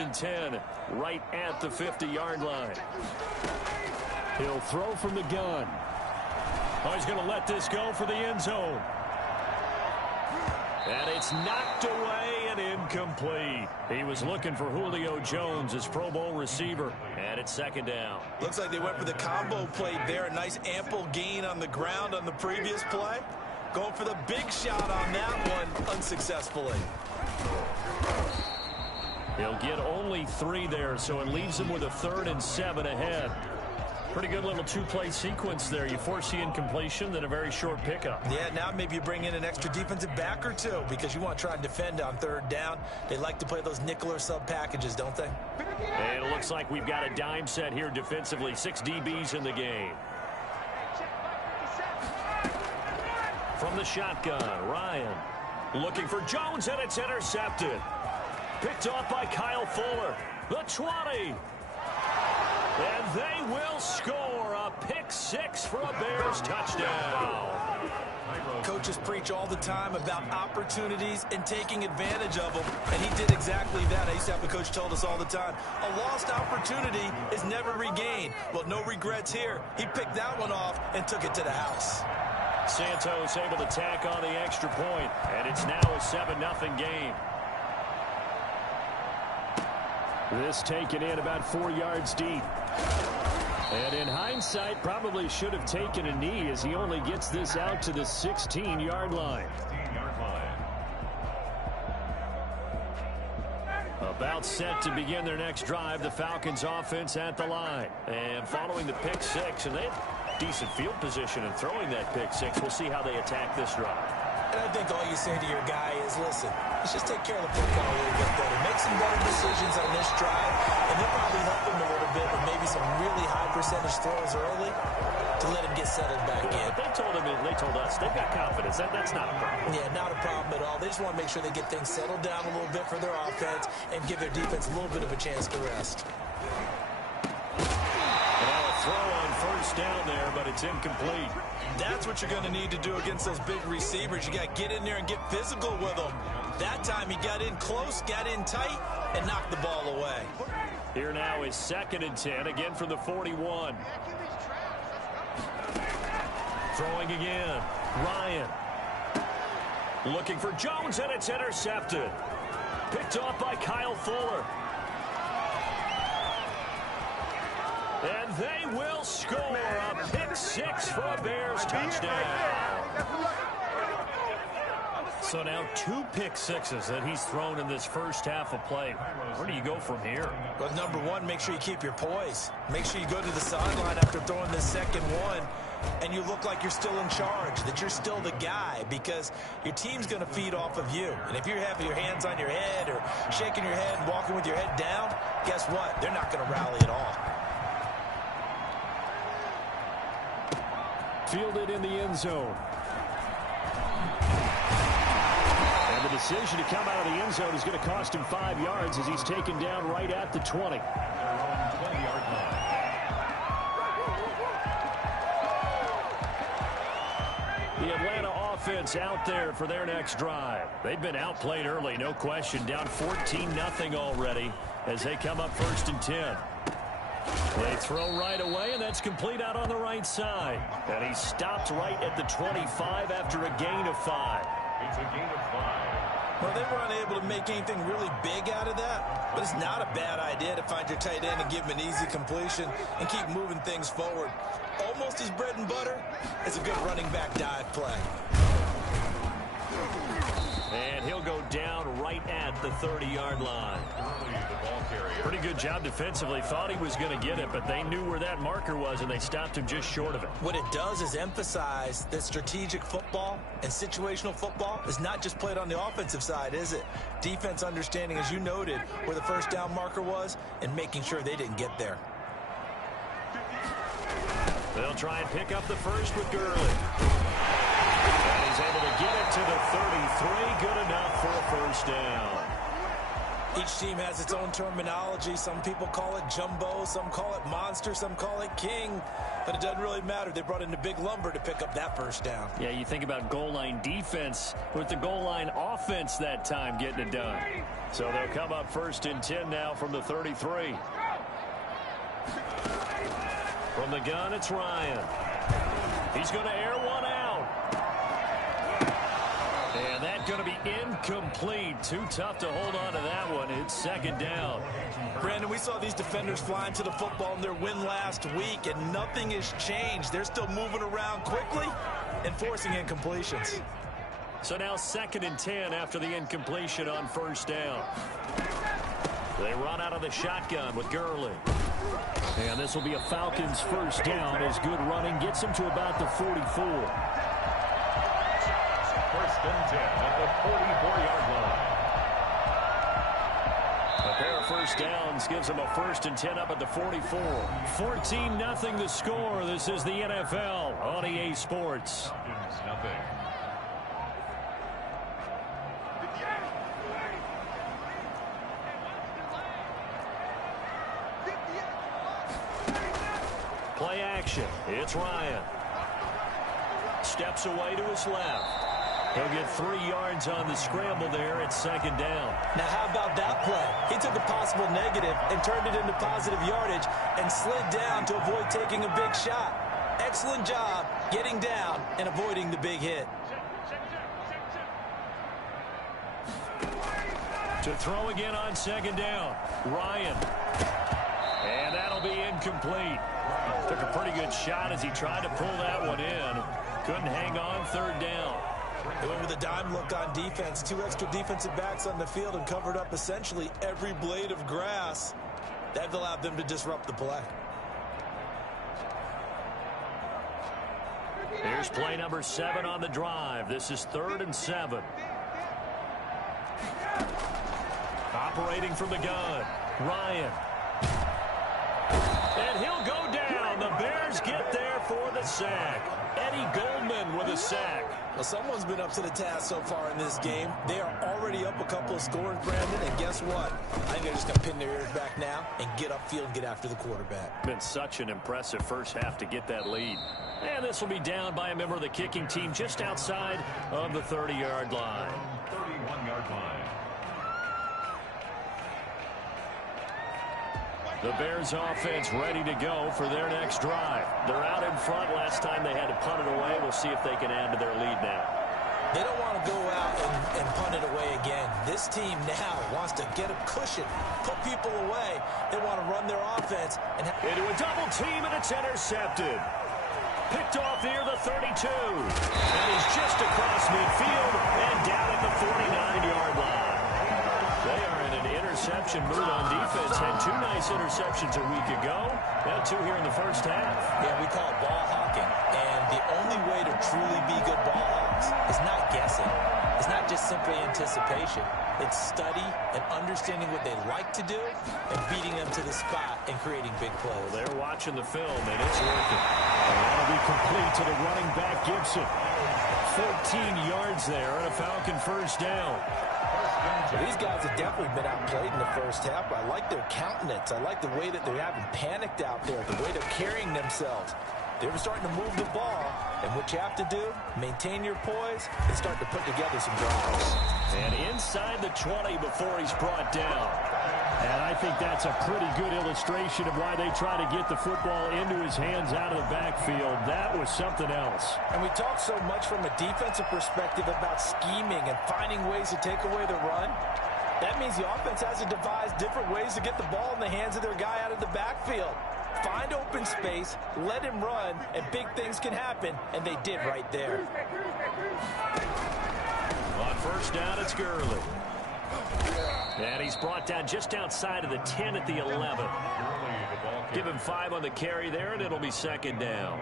and 10, right at the 50-yard line. He'll throw from the gun. Oh, he's going to let this go for the end zone. And it's knocked away and incomplete. He was looking for Julio Jones, his Pro Bowl receiver, and it's second down. Looks like they went for the combo play there. A nice ample gain on the ground on the previous play. Going for the big shot on that one unsuccessfully. He'll get only 3 there, so it leaves him with a 3rd and 7 ahead. Pretty good little 2-play sequence there. You force the incompletion, then a very short pickup. Yeah, now maybe you bring in an extra defensive back or 2 because you want to try and defend on 3rd down. They like to play those nickel or sub packages, don't they? And it looks like we've got a dime set here defensively. 6 DBs in the game. From the shotgun, Ryan looking for Jones, and it's intercepted. Picked off by Kyle Fuller. The 20. And they will score a pick 6 for a Bears touchdown. Coaches preach all the time about opportunities and taking advantage of them, and he did exactly that. I used to have a coach told us all the time, a lost opportunity is never regained. Well, no regrets here. He picked that one off and took it to the house. Santos able to tack on the extra point, and it's now a 7-0 game. This taken in about 4 yards deep. And in hindsight, probably should have taken a knee as he only gets this out to the 16-yard line. About set to begin their next drive, the Falcons offense at the line. And following the pick 6, and they have decent field position in throwing that pick 6. We'll see how they attack this drive. And I think all you say to your guy is, listen, let's just take care of the football a little bit better. Make some better decisions on this drive, and they'll probably help him a little bit with maybe some really high percentage throws early to let him get settled back in. They told us they've got confidence. That's not a problem. Yeah, not a problem at all. They just want to make sure they get things settled down a little bit for their offense and give their defense a little bit of a chance to rest. Throw on first down there, but it's incomplete. That's what you're going to need to do against those big receivers. You got to get in there and get physical with them. That time he got in close, got in tight, and knocked the ball away. Here now is 2nd and 10, again from the 41. Throwing again. Ryan. Looking for Jones, and it's intercepted. Picked off by Kyle Fuller. And they will score a pick 6 for a Bears touchdown. So now 2 pick 6s that he's thrown in this first half of play. Where do you go from here? Well, number one, make sure you keep your poise. Make sure you go to the sideline after throwing this second one, and you look like you're still in charge, that you're still the guy, because your team's going to feed off of you. And if you're having your hands on your head or shaking your head and walking with your head down, guess what? They're not going to rally at all. Fielded in the end zone. And the decision to come out of the end zone is going to cost him 5 yards as he's taken down right at the 20. The Atlanta offense out there for their next drive. They've been outplayed early, no question. Down 14-0 already as they come up 1st and 10. They throw right away, and that's complete out on the right side. And he stopped right at the 25 after a gain of 5. It's a gain of 5. Well, they were unable to make anything really big out of that, but it's not a bad idea to find your tight end and give him an easy completion and keep moving things forward. Almost his bread and butter is a good running back dive play. And he'll go down right at the 30-yard line. Pretty good job defensively. Thought he was going to get it, but they knew where that marker was, and they stopped him just short of it. What it does is emphasize that strategic football and situational football is not just played on the offensive side, is it? Defense understanding, as you noted, where the first down marker was and making sure they didn't get there. They'll try and pick up the first with Gurley. And he's able to get it to the 33. Good enough for a first down. Each team has its own terminology. Some people call it jumbo, some call it monster, some call it king. But it doesn't really matter. They brought in the big lumber to pick up that first down. Yeah, you think about goal line defense with the goal line offense that time getting it done. So they'll come up 1st and 10 now from the 33. From the gun, it's Ryan. He's going to air one out. And that's going to be incomplete. Too tough to hold on to that one. It's 2nd down. Brandon, we saw these defenders flying to the football in their win last week, and nothing has changed. They're still moving around quickly and forcing incompletions. So now 2nd and 10 after the incompletion on 1st down. They run out of the shotgun with Gurley. And this will be a Falcons 1st down as good running gets them to about the 44. 1st and 10 at the 44-yard line. A pair of 1st downs gives them a 1st and 10 up at the 44. 14-0 the score. This is the NFL on EA Sports. Falcons nothing. Play action. It's Ryan. Steps away to his left. He'll get 3 yards on the scramble there at 2nd down. Now, how about that play? He took a possible negative and turned it into positive yardage and slid down to avoid taking a big shot. Excellent job getting down and avoiding the big hit. To throw again on 2nd down. Ryan. And that'll be incomplete. Took a pretty good shot as he tried to pull that one in. Couldn't hang on 3rd down. They went with a dime look on defense. 2 extra defensive backs on the field and covered up essentially every blade of grass. That allowed them to disrupt the play. Here's play number 7 on the drive. This is 3rd and 7. Operating from the gun. Ryan. And he'll go down. The Bears get there for the sack. Eddie Goldman with a sack. Well, someone's been up to the task so far in this game. They are already up a couple of scores, Brandon, and guess what? I think they're just going to pin their ears back now and get upfield and get after the quarterback. Been such an impressive first half to get that lead. And this will be down by a member of the kicking team just outside of the 30-yard line. 31-yard line. The Bears offense ready to go for their next drive. They're out in front. Last time they had to punt it away. We'll see if they can add to their lead now. They don't want to go out and punt it away again. This team now wants to get a cushion, put people away. They want to run their offense. Into a double team, and it's intercepted. Picked off near the 32. And he's just across midfield and down at the 49-yard line. They are in an interception mood on defense. Had 2 nice interceptions a week ago. Now 2 here in the first half. Yeah, we call it ball hawking. And the only way to truly be good ball hawks is not guessing. It's not just simply anticipation. It's study and understanding what they like to do and beating them to the spot and creating big plays. Well, they're watching the film, and it's working. And that'll be complete to the running back, Gibson. 14 yards there and a Falcon 1st down. These guys have definitely been outplayed in the first half. I like their countenance. I like the way that they haven't panicked out there, the way they're carrying themselves. They're starting to move the ball, and what you have to do, maintain your poise and start to put together some drives. And inside the 20 before he's brought down. And I think that's a pretty good illustration of why they try to get the football into his hands out of the backfield. That was something else. And we talk so much from a defensive perspective about scheming and finding ways to take away the run. That means the offense has to devise different ways to get the ball in the hands of their guy out of the backfield. Find open space, let him run, and big things can happen, and they did right there. On 1st down, it's Gurley. And he's brought down just outside of the 10 at the 11. Give him 5 on the carry there, and it'll be 2nd down.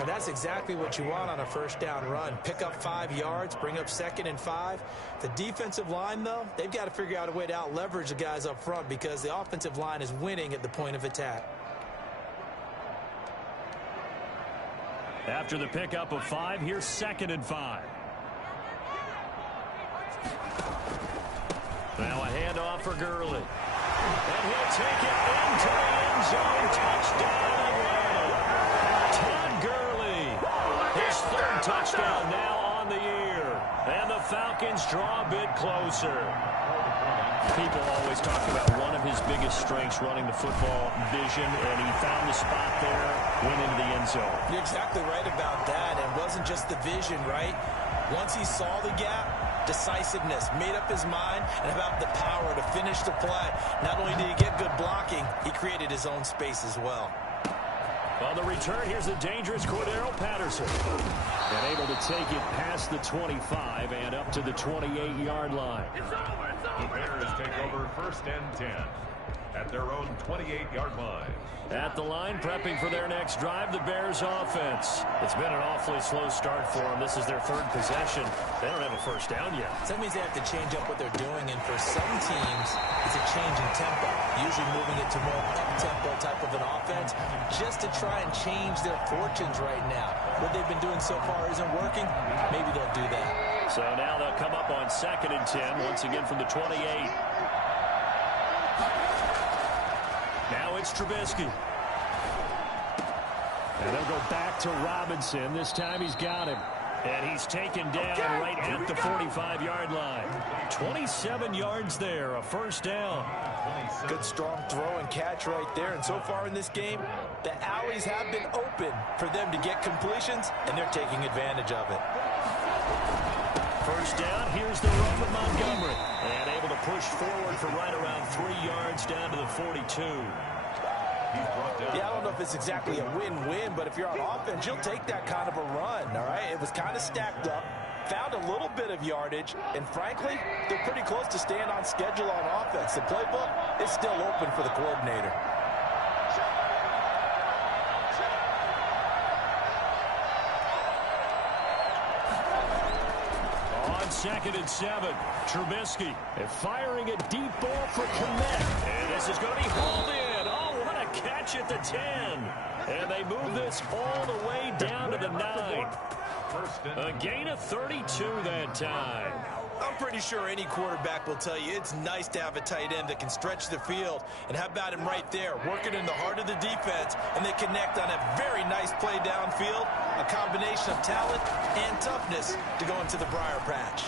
And that's exactly what you want on a 1st down run. Pick up 5 yards, bring up 2nd and 5. The defensive line, though, they've got to figure out a way to out-leverage the guys up front because the offensive line is winning at the point of attack. After the pickup of 5, here's 2nd and 5. Now a handoff for Gurley. And he'll take it into the end zone. Touchdown, Atlanta. Todd Gurley. His third touchdown now on the year. And the Falcons draw a bit closer. People always talk about one of his biggest strengths running the football, vision, and he found the spot there, went into the end zone. You're exactly right about that. It wasn't just the vision, right? Once he saw the gap, decisiveness, made up his mind, and about the power to finish the play. Not only did he get good blocking, he created his own space as well. On the return, here's the dangerous Cordero Patterson. And able to take it past the 25 and up to the 28-yard line. The Bears take over 1st and 10 at their own 28-yard line. At the line, prepping for their next drive, the Bears offense. It's been an awfully slow start for them. This is their third possession. They don't have a first down yet. So that means they have to change up what they're doing, and for some teams, it's a change in tempo, usually moving it to more up-tempo type of an offense, just to try and change their fortunes right now. What they've been doing so far isn't working. Maybe they'll do that. So now they'll come up on 2nd and 10, once again from the 28. Now it's Trubisky. And they'll go back to Robinson. This time he's got him. And he's taken down right at the 45-yard line. 27 yards there, a first down. Good strong throw and catch right there. And so far in this game, the alleys have been open for them to get completions, and they're taking advantage of it. First down, here's the run with Montgomery. And able to push forward for right around 3 yards down to the 42. Yeah, I don't know if it's exactly a win-win, but if you're on offense, you'll take that kind of a run, all right? It was kind of stacked up, found a little bit of yardage, and frankly, they're pretty close to staying on schedule on offense. The playbook is still open for the coordinator. On 2nd and 7, Trubisky and firing a deep ball for Kmet. And this is going to be hauled in. Oh, what a catch at the 10. And they move this all the way down to the 9. A gain of 32 that time. I'm pretty sure any quarterback will tell you it's nice to have a tight end that can stretch the field. And how about him right there, working in the heart of the defense, and they connect on a very nice play downfield, a combination of talent and toughness to go into the briar patch.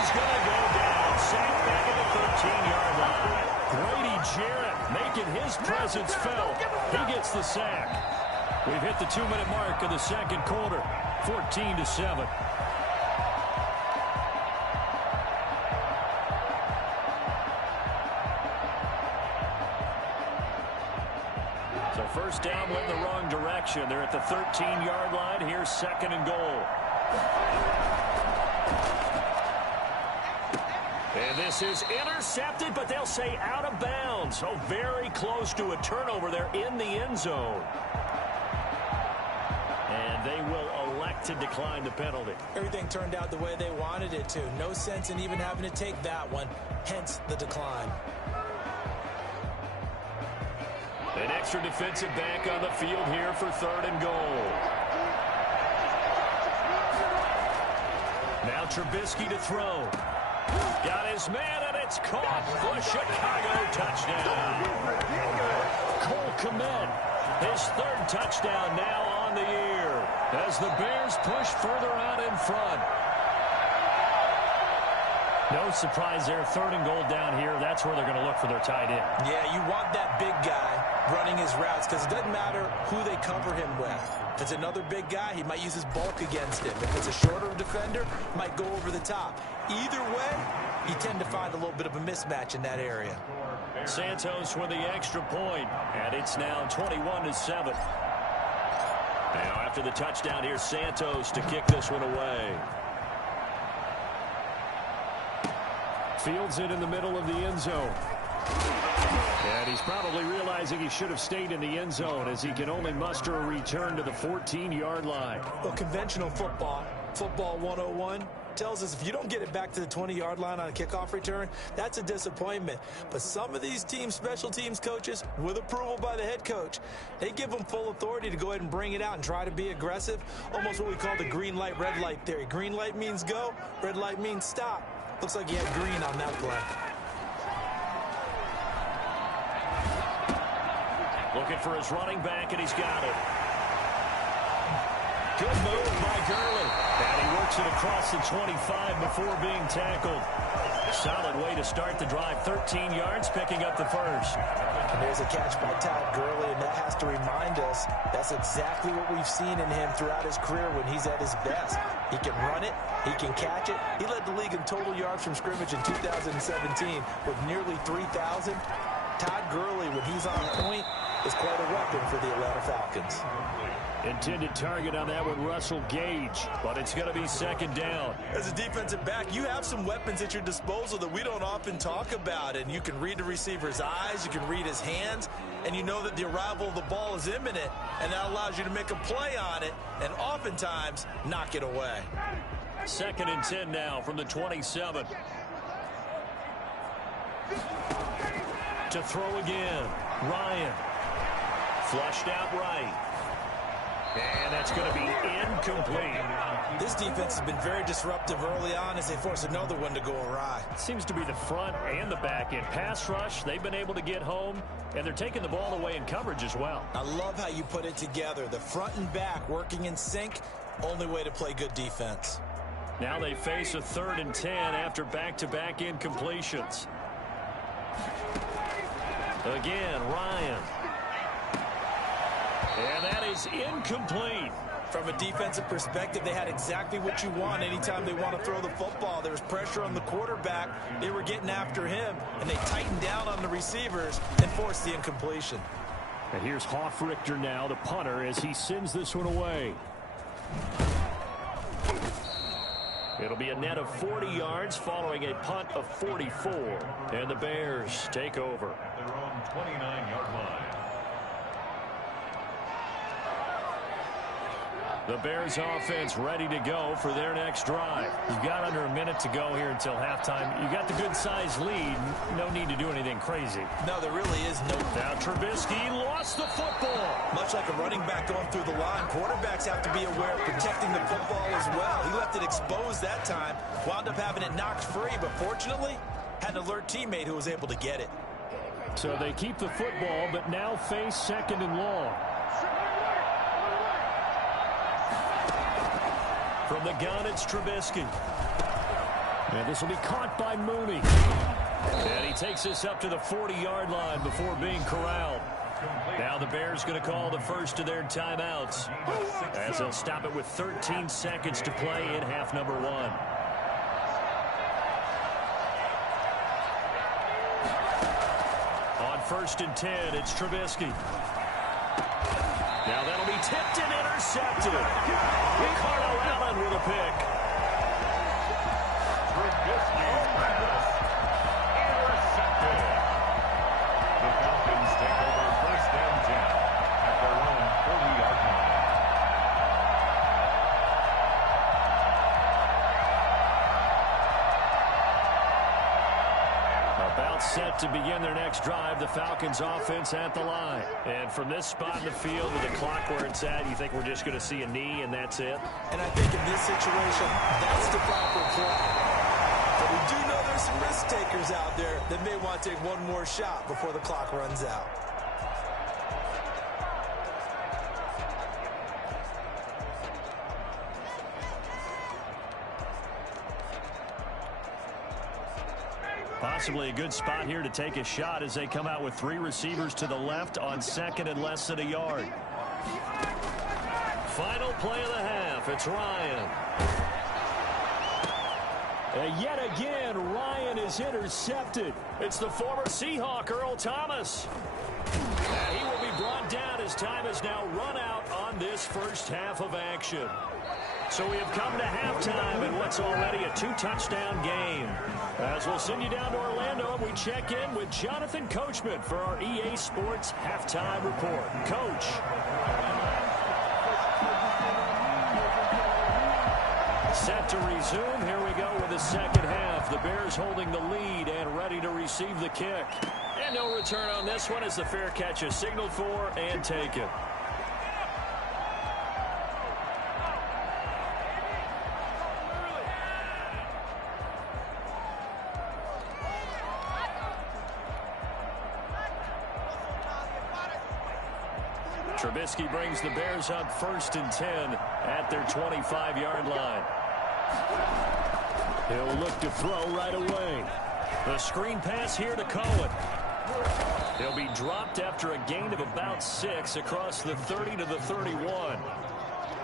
He's going to go down, sacked back at the 13-yard line. Grady Jarrett making his presence felt. He gets the sack. We've hit the 2-minute mark of the second quarter, 14-7. So first down went in the wrong direction. They're at the 13-yard line. Here's 2nd and goal. And this is intercepted, but they'll say out of bounds. So very close to a turnover there in the end zone. And they will elect to decline the penalty. Everything turned out the way they wanted it to. No sense in even having to take that one, hence the decline. An extra defensive back on the field here for 3rd and goal. Now Trubisky to throw. Got his man, and it's caught for Chicago touchdown. Cole Kmet, his 3rd touchdown now on the year as the Bears push further out in front. No surprise there, 3rd and goal down here. That's where they're going to look for their tight end. Yeah, you want that big guy running his routes because it doesn't matter who they cover him with. If it's another big guy, he might use his bulk against him. If it's a shorter defender, might go over the top. Either way, you tend to find a little bit of a mismatch in that area. Santos with the extra point, and it's now 21-7. Now after the touchdown, here's Santos to kick this one away. Fields it in the middle of the end zone. And he's probably realizing he should have stayed in the end zone as he can only muster a return to the 14-yard line. Well, conventional football 101, tells us if you don't get it back to the 20-yard line on a kickoff return, that's a disappointment. But some of these teams, special teams coaches, with approval by the head coach, they give them full authority to go ahead and bring it out and try to be aggressive, almost what we call the green light, red light theory. Green light means go, red light means stop. Looks like he had green on that play. Looking for his running back, and he's got it. Good move by Gurley. And he works it across the 25 before being tackled. Solid way to start the drive. 13 yards, picking up the first. And there's a catch by Todd Gurley, and that has to remind us that's exactly what we've seen in him throughout his career when he's at his best. He can run it. He can catch it. He led the league in total yards from scrimmage in 2017 with nearly 3,000. Todd Gurley, when he's on point, is quite a weapon for the Atlanta Falcons. Intended target on that one, Russell Gage, but it's going to be second down. As a defensive back, you have some weapons at your disposal that we don't often talk about, and you can read the receiver's eyes, you can read his hands, and you know that the arrival of the ball is imminent, and that allows you to make a play on it and oftentimes knock it away. 2nd and 10 now from the 27. To throw again, Ryan. Flushed out right. And that's going to be incomplete. This defense has been very disruptive early on as they force another one to go awry. Seems to be the front and the back end. Pass rush, they've been able to get home, and they're taking the ball away in coverage as well. I love how you put it together. The front and back working in sync, only way to play good defense. Now they face a 3rd and 10 after back-to-back incompletions. Again, Ryan. And that is incomplete. From a defensive perspective, they had exactly what you want anytime they want to throw the football. There was pressure on the quarterback. They were getting after him, and they tightened down on the receivers and forced the incompletion. And here's Hofrichter now, the punter, as he sends this one away. It'll be a net of 40 yards following a punt of 44. And the Bears take over. Their own 29-yard line. The Bears offense ready to go for their next drive. You've got under a minute to go here until halftime. You got the good-sized lead. No need to do anything crazy. No, there really is no. Now Trubisky lost the football. Much like a running back going through the line, quarterbacks have to be aware of protecting the football as well. He left it exposed that time, wound up having it knocked free, but fortunately had an alert teammate who was able to get it. So they keep the football, but now face 2nd and long. From the gun, it's Trubisky. And this will be caught by Mooney. And he takes this up to the 40-yard line before being corralled. Now the Bears going to call the first of their timeouts, as they'll stop it with 13 seconds to play in half number 1. On 1st and 10, it's Trubisky. Now that'll be tipped and intercepted. Ricardo Allen with a pick. Trubisky intercepted. The Falcons take over 1st and 10 at their own 40-yard line. About set to begin their next drive, the Falcons offense at the line. And from this spot in the field with the clock where it's at, you think we're just going to see a knee and that's it? And I think in this situation, that's the proper play. But we do know there's some risk takers out there that may want to take one more shot before the clock runs out. Possibly a good spot here to take a shot as they come out with 3 receivers to the left on 2nd and less than a yard. Final play of the half. It's Ryan. And yet again, Ryan is intercepted. It's the former Seahawk, Earl Thomas. And he will be brought down as time has now run out on this first half of action. So we have come to halftime in what's already a 2-touchdown game. As we'll send you down to Orlando, and we check in with Jonathan Coachman for our EA Sports Halftime Report. Coach. Set to resume. Here we go with the second half. The Bears holding the lead and ready to receive the kick. And no return on this one as the fair catch is signaled for and taken. Trubisky brings the Bears up 1st and 10 at their 25-yard line. He'll look to throw right away. The screen pass here to Cohen. He'll be dropped after a gain of about 6 across the 30 to the 31.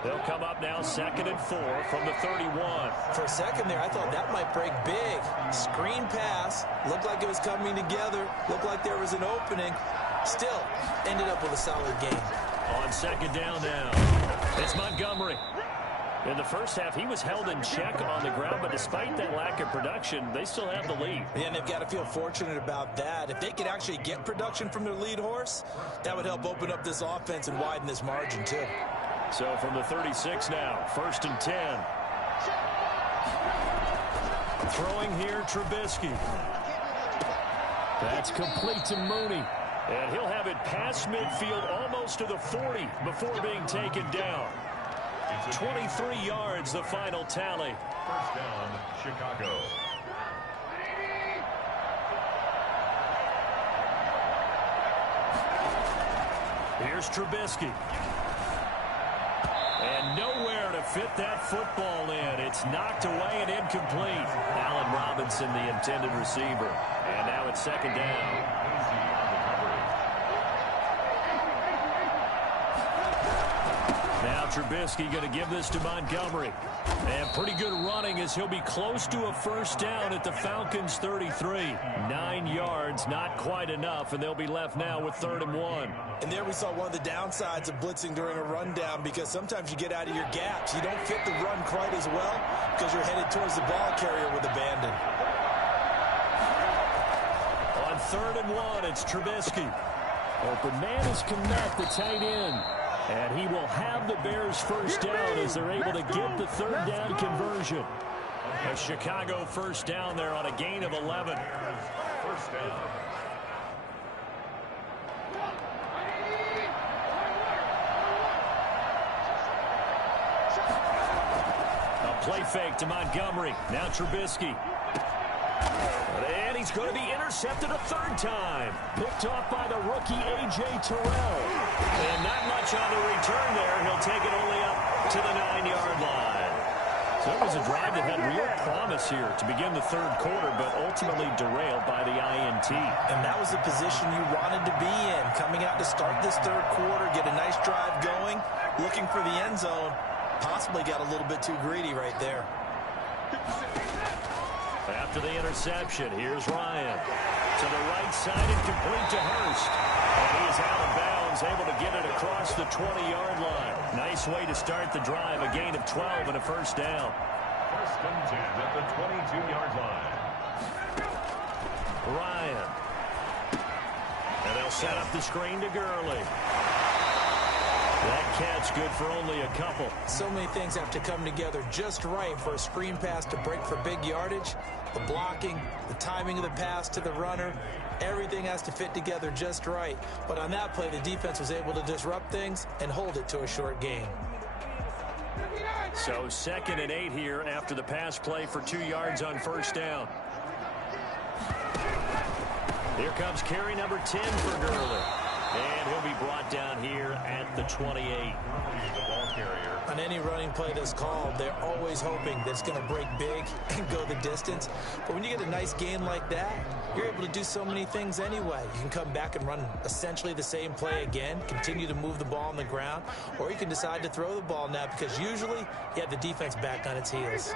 They'll come up now 2nd and 4 from the 31. For a second there, I thought that might break big. Screen pass. Looked like it was coming together. Looked like there was an opening. Still, ended up with a solid gain. On 2nd down now, it's Montgomery. In the first half, he was held in check on the ground, but despite that lack of production, they still have the lead. Yeah, and they've got to feel fortunate about that. If they could actually get production from their lead horse, that would help open up this offense and widen this margin, too. So from the 36 now, 1st and 10. Throwing here, Trubisky. That's complete to Mooney. And he'll have it past midfield almost to the 40 before being taken down. 23 yards, the final tally. 1st down, Chicago. Here's Trubisky. And nowhere to fit that football in. It's knocked away and incomplete. Allen Robinson, the intended receiver. And now it's 2nd down. Now Trubisky going to give this to Montgomery. And pretty good running as he'll be close to a 1st down at the Falcons' 33. 9 yards, not quite enough, and they'll be left now with 3rd and 1. And there we saw one of the downsides of blitzing during a rundown, because sometimes you get out of your gaps. You don't fit the run quite as well because you're headed towards the ball carrier with abandon. On 3rd and 1, it's Trubisky. Open man is Kmet, the tight end. And he will have the Bears' 1st down as they're able to get the 3rd down conversion. A Chicago 1st down there on a gain of 11. 1st down. A play fake to Montgomery. Now Trubisky. And he's going to be intercepted a 3rd time. Picked off by the rookie A.J. Terrell. And not much on the return there. He'll take it only up to the 9-yard line. So it was a drive that had real promise here to begin the 3rd quarter, but ultimately derailed by the INT. And that was the position you wanted to be in. Coming out to start this 3rd quarter, get a nice drive going, looking for the end zone. Possibly got a little bit too greedy right there. After the interception, here's Ryan. To the right side and complete to Hurst. And he is out of bounds, able to get it across the 20-yard line. Nice way to start the drive, a gain of 12 and a 1st down. 1st and 10 at the 22-yard line. Ryan. And they'll set up the screen to Gurley. That catch good for only a couple. So many things have to come together just right for a screen pass to break for big yardage. The blocking, the timing of the pass to the runner, everything has to fit together just right. But on that play, the defense was able to disrupt things and hold it to a short gain. So 2nd and 8 here after the pass play for 2 yards on 1st down. Here comes carry number 10 for Gurley. And he'll be brought down here at the 28. The ball carrier. On any running play that's called, they're always hoping that it's going to break big and go the distance. But when you get a nice gain like that, you're able to do so many things anyway. You can come back and run essentially the same play again, continue to move the ball on the ground, or you can decide to throw the ball now because usually you have the defense back on its heels.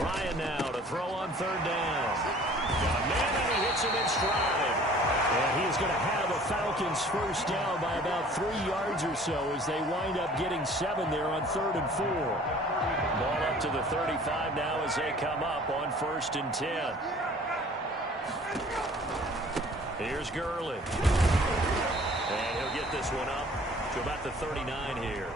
Ryan now to throw on 3rd down. Got a man and he hits him in stride. And he's going to have a Falcons 1st down by about 3 yards or so as they wind up getting 7 there on 3rd and 4. Ball up to the 35 now as they come up on 1st and 10. Here's Gurley. And he'll get this one up to about the 39 here.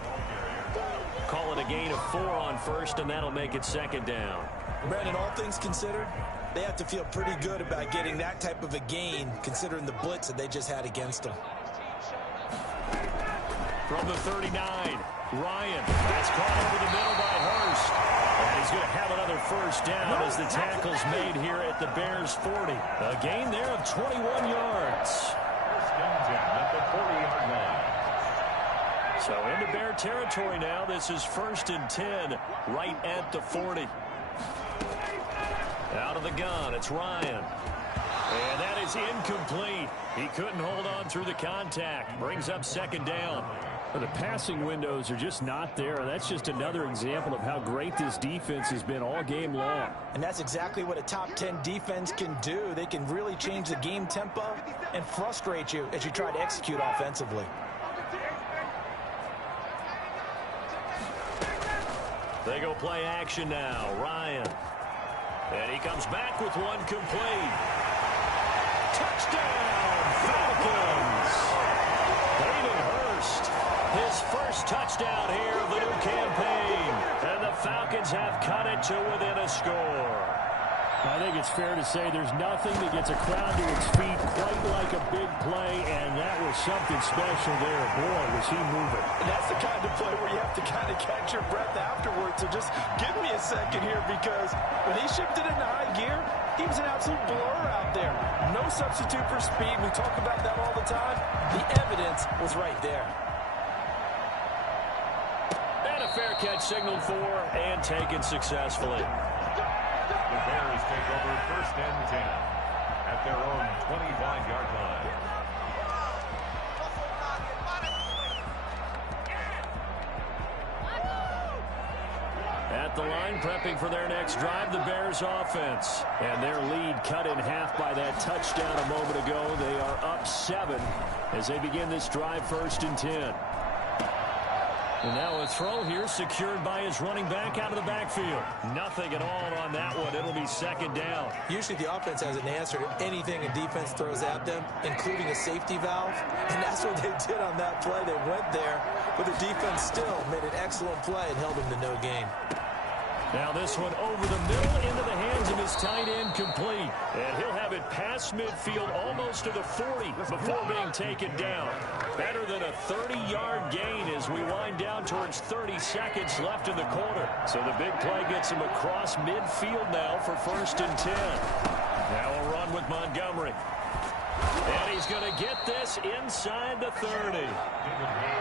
Call it a gain of 4 on 1st, and that'll make it 2nd down. Brandon, all things considered, they have to feel pretty good about getting that type of a gain, considering the blitz that they just had against them. From the 39, Ryan. That's caught over the middle by Hurst. And he's going to have another 1st first down as the tackle's made here at the Bears 40. A gain there of 21 yards. First and 10 at the 40-yard line. So into Bear territory now. This is 1st and 10 right at the 40. Out of the gun, it's Ryan. And that is incomplete. He couldn't hold on through the contact. Brings up 2nd down. Well, the passing windows are just not there. That's just another example of how great this defense has been all game long. And that's exactly what a top 10 defense can do. They can really change the game tempo and frustrate you as you try to execute offensively. They go play action now. Ryan. And he comes back with one complete. Touchdown, Falcons! Hayden Hurst, his first touchdown here of the new campaign. And the Falcons have cut it to within a score. I think it's fair to say there's nothing that gets a crowd to its feet quite like a big play, and that was something special there. Boy, was he moving. And that's the kind of play where you have to kind of catch your breath afterwards. So just give me a second here, because when he shifted into high gear, he was an absolute blur out there. No substitute for speed. We talk about that all the time. The evidence was right there. And a fair catch signaled for and taken successfully. The Bears take over 1st and 10 at their own 25-yard line. At the line, prepping for their next drive, the Bears offense. And their lead cut in half by that touchdown a moment ago. They are up 7 as they begin this drive 1st and 10. And now a throw here secured by his running back out of the backfield. Nothing at all on that one. It'll be 2nd down. Usually the offense has an answer to anything a defense throws at them, including a safety valve. And that's what they did on that play. They went there, but the defense still made an excellent play and held them to no gain. Now this one over the middle into the hands of his tight end, complete. And he'll have it past midfield almost to the 40 before being taken down. Better than a 30-yard gain as we wind down towards 30 seconds left in the quarter. So the big play gets him across midfield now for 1st and 10. Now a run with Montgomery. And he's going to get this inside the 30.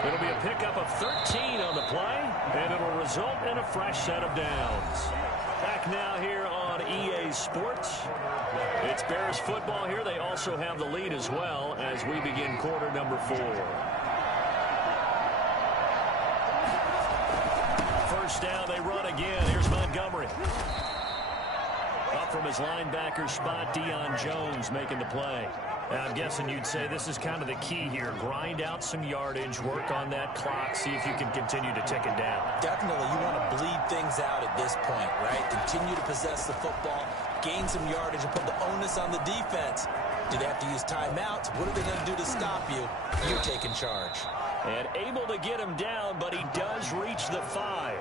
It'll be a pickup of 13 on the play, and it'll result in a fresh set of downs. Back now here on EA Sports. It's Bears football here. They also have the lead as well as we begin quarter number 4. First down, they run again. Here's Montgomery. Up from his linebacker spot, Deion Jones making the play. I'm guessing you'd say this is kind of the key here. Grind out some yardage, work on that clock, see if you can continue to tick it down. Definitely, you want to bleed things out at this point, right? Continue to possess the football, gain some yardage, and put the onus on the defense. Do they have to use timeouts? What are they going to do to stop you? You're taking charge. And able to get him down, but he does reach the 5.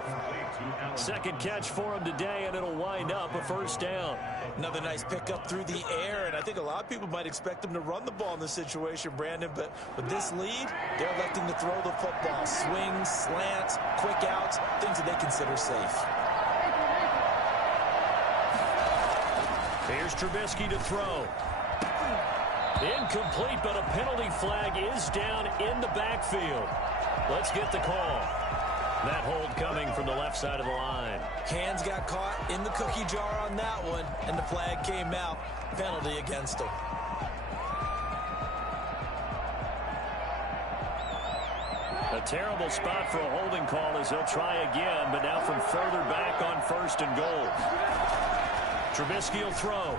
Second catch for him today, and it'll wind up a 1st down. Another nice pickup through the air, and I think a lot of people might expect him to run the ball in this situation, Brandon, but with this lead, they're electing to throw the football. Swings, slants, quick outs, things that they consider safe. Here's Trubisky to throw. Incomplete, but a penalty flag is down in the backfield. Let's get the call. That hold coming from the left side of the line. Hands got caught in the cookie jar on that one, and the flag came out. Penalty against him. A terrible spot for a holding call as they'll try again, but now from further back on 1st and goal. Trubisky will throw.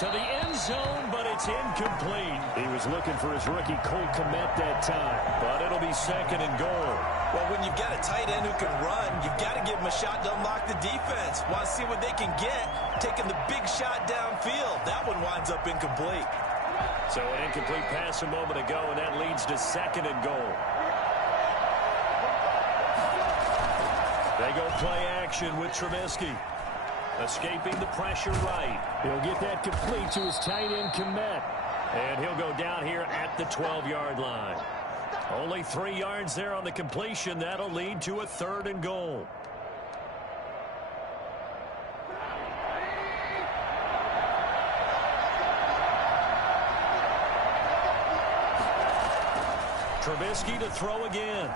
To the end zone, but it's incomplete. He was looking for his rookie Cole Kmet that time, but it'll be 2nd and goal. Well, when you've got a tight end who can run, you've got to give him a shot to unlock the defense. Want to see what they can get, taking the big shot downfield. That one winds up incomplete. So an incomplete pass a moment ago, and that leads to 2nd and goal. They go play action with Trubisky. Escaping the pressure right. He'll get that complete to his tight end, Kmet. And he'll go down here at the 12-yard line. Only 3 yards there on the completion. That'll lead to a 3rd and goal. Trubisky to throw again.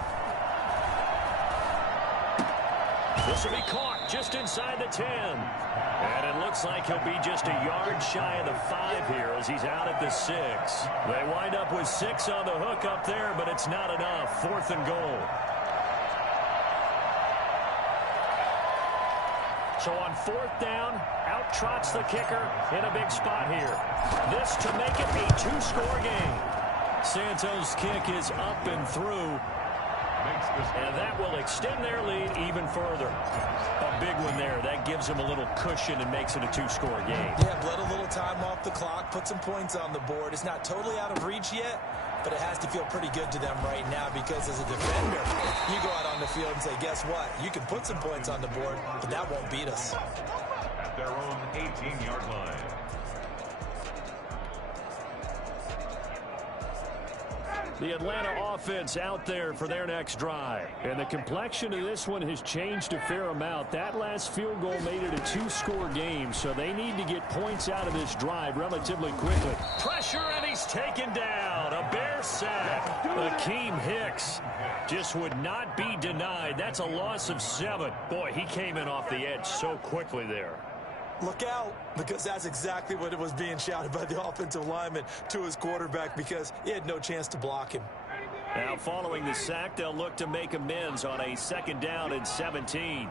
This will be caught just inside the 10. And it looks like he'll be just a yard shy of the 5 here as he's out at the 6. They wind up with 6 on the hook up there, but it's not enough. 4th and goal. So on 4th down, out trots the kicker in a big spot here. This to make it a 2-score game. Santos' kick is up and through. And that will extend their lead even further. A big one there. That gives them a little cushion and makes it a 2-score game. Yeah, let a little time off the clock, put some points on the board. It's not totally out of reach yet, but it has to feel pretty good to them right now because as a defender, you go out on the field and say, guess what? You can put some points on the board, but that won't beat us. At their own 18-yard line. The Atlanta offense out there for their next drive. And the complexion of this one has changed a fair amount. That last field goal made it a 2-score game, so they need to get points out of this drive relatively quickly. Pressure, and he's taken down. A Bear sack. Akeem Hicks just would not be denied. That's a loss of 7. Boy, he came in off the edge so quickly there. Look out, because that's exactly what it was being shouted by the offensive lineman to his quarterback because he had no chance to block him. Now following the sack, they'll look to make amends on a 2nd down and 17.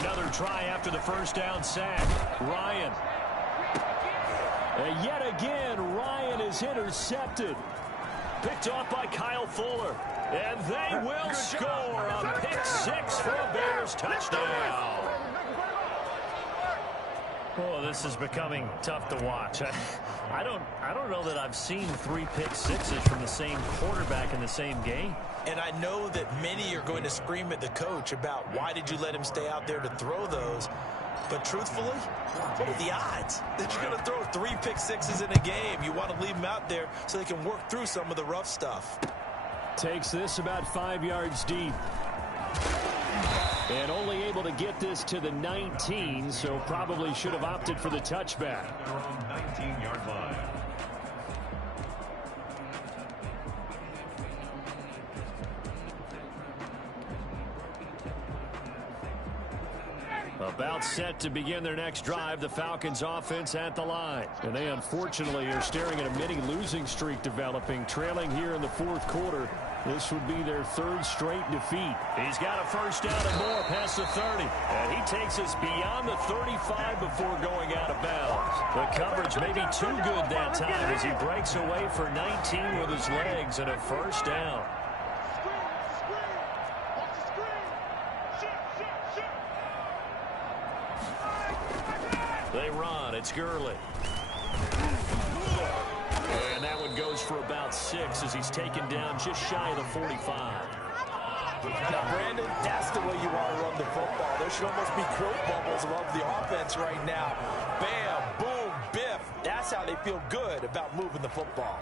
Another try after the 1st down sack. Ryan. And yet again, Ryan is intercepted. Picked off by Kyle Fuller. And they will score a pick 6 for a Bears touchdown. Oh, this is becoming tough to watch. I don't know that I've seen 3 pick 6s from the same quarterback in the same game. And I know that many are going to scream at the coach about why did you let him stay out there to throw those. But truthfully, what are the odds that you're going to throw 3 pick 6s in a game? You want to leave them out there so they can work through some of the rough stuff. Takes this about 5 yards deep. And only able to get this to the 19, so probably should have opted for the touchback. Their own 19-yard line. About set to begin their next drive, the Falcons offense at the line. And they unfortunately are staring at a mini losing streak developing, trailing here in the 4th quarter. This would be their 3rd straight defeat. He's got a 1st down and more past the 30. And he takes us beyond the 35 before going out of bounds. The coverage may be too good that time as he breaks away for 19 with his legs and a 1st down. They run. It's Gurley. And that one goes for about 6 as he's taken down just shy of the 45. Now, Brandon, that's the way you want to run the football. There should almost be quote bubbles above the offense right now. Bam, boom, biff. That's how they feel good about moving the football.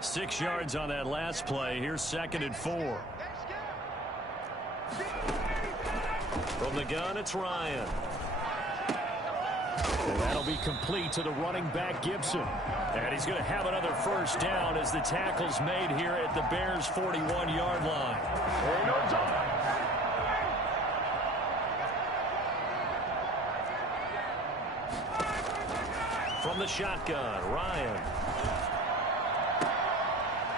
6 yards on that last play. Here's 2nd and 4. From the gun, it's Ryan. And that'll be complete to the running back, Gibson. And he's going to have another 1st down as the tackle's made here at the Bears' 41-yard line. From the shotgun, Ryan.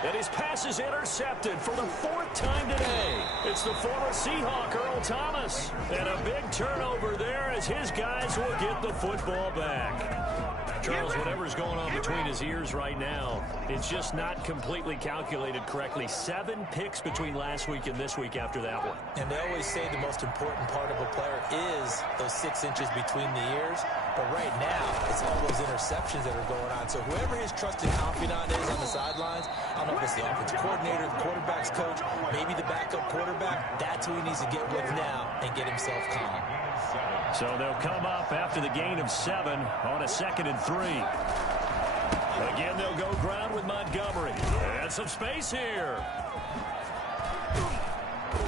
And his pass is intercepted for the 4th time today. It's the former Seahawk, Earl Thomas. And a big turnover there as his guys will get the football back. Charles, whatever's going on between his ears right now, it's just not completely calculated correctly. 7 picks between last week and this week after that one. And they always say the most important part of a player is those 6 inches between the ears. But right now, it's all those interceptions that are going on. So whoever his trusted confidant is on the sidelines, I don't know if it's the offensive coordinator, the quarterback's coach, maybe the backup quarterback, that's who he needs to get with now and get himself calm. So they'll come up after the gain of 7 on a 2nd and 3. Again, they'll go ground with Montgomery. And some space here.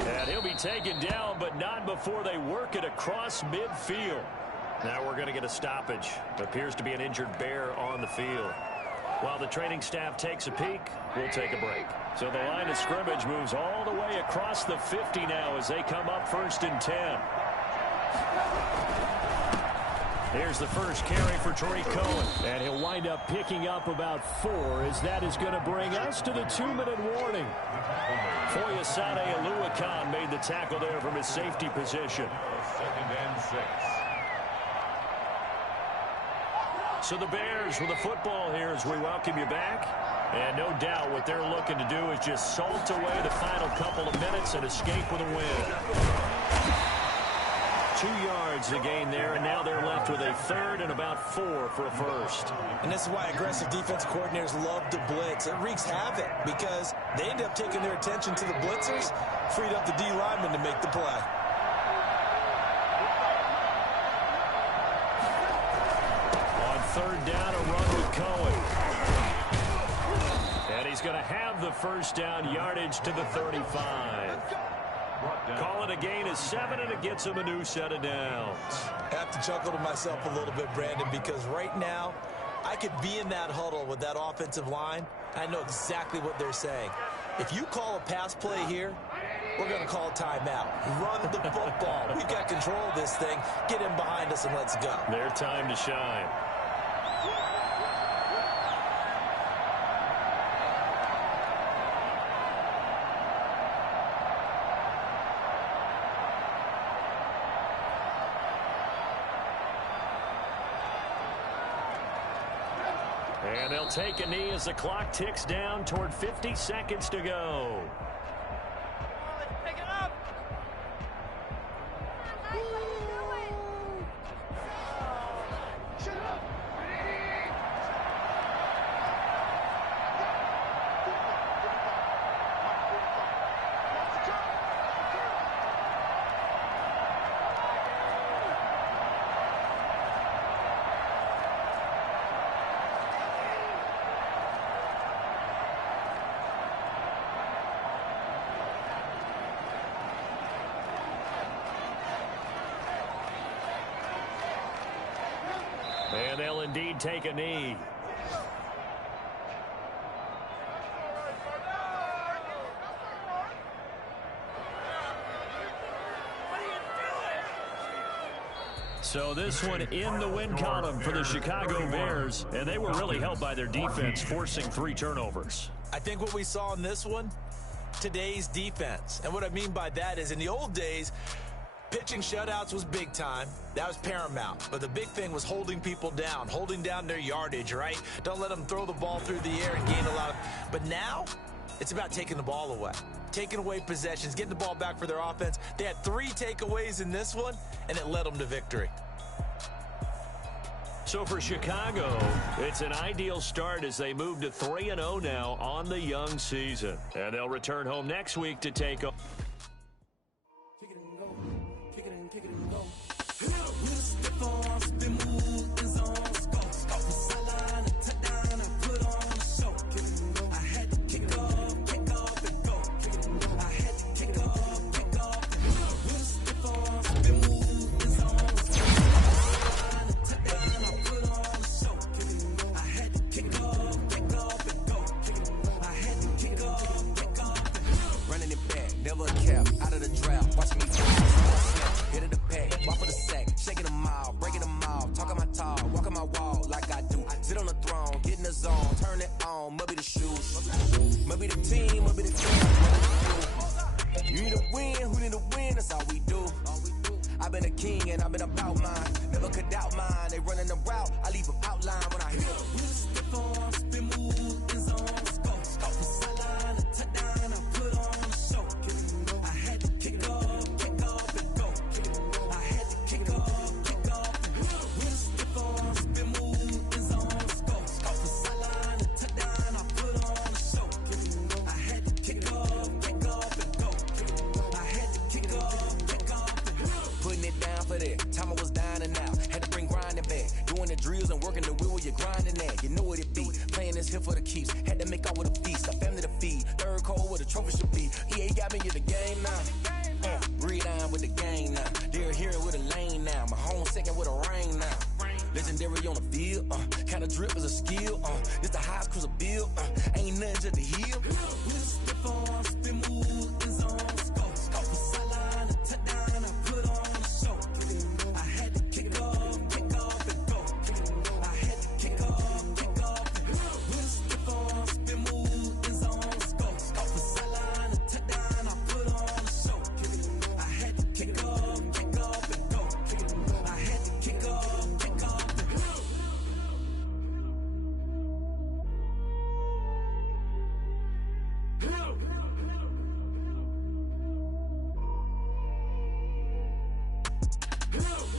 And he'll be taken down, but not before they work it across midfield. Now we're going to get a stoppage. Appears to be an injured bear on the field. While the training staff takes a peek, we'll take a break. So the line of scrimmage moves all the way across the 50 now as they come up 1st and 10. Here's the first carry for Tariq Cohen. And he'll wind up picking up about 4 as that is going to bring us to the 2-minute warning. Foyesade Aluakan made the tackle there from his safety position. 2nd and 6. So the Bears with the football here as we welcome you back. And no doubt what they're looking to do is just salt away the final couple of minutes and escape with a win. 2 yards to gain there, and now they're left with a 3rd and about 4 for a first. And this is why aggressive defensive coordinators love to blitz. It wreaks havoc because they end up taking their attention to the blitzers, freed up the D lineman to make the play. On 3rd down, a run with Cohen. And he's going to have the first down, yardage to the 35. Call it a gain of 7, and it gets him a new set of downs. I have to chuckle to myself a little bit, Brandon, because right now I could be in that huddle with that offensive line. I know exactly what they're saying. If you call a pass play here, we're going to call a timeout. Run the football. We've got control of this thing. Get in behind us and let's go. Their time to shine. And they'll take a knee as the clock ticks down toward 50 seconds to go. Pick it up. And they'll indeed take a knee. So this one in the win column for the Chicago Bears, and they were really helped by their defense, forcing 3 turnovers. I think what we saw in this one, today's defense. And what I mean by that is in the old days, pitching shutouts was big time. That was paramount. But the big thing was holding people down, holding down their yardage, right? Don't let them throw the ball through the air and gain a lot of... But now, it's about taking the ball away. Taking away possessions, getting the ball back for their offense. They had 3 takeaways in this one, and it led them to victory. So for Chicago, it's an ideal start as they move to 3-0 now on the young season. And they'll return home next week to take over. Breathe on with the game now. They're here with a lane now. My home second with a ring now. Legendary on the field, kinda drip is a skill, this the highest cruiser bill, ain't nothing just to heal. We stiff on, spin move, in zone, scope the sideline, a touchdown, I put on a show. I had to kick off and go. I had to kick off and go. We stiff on, spin move, in zone, scope the sideline, a touchdown, I put on a show. I had to kick off and go. I had to kick off and go. Help!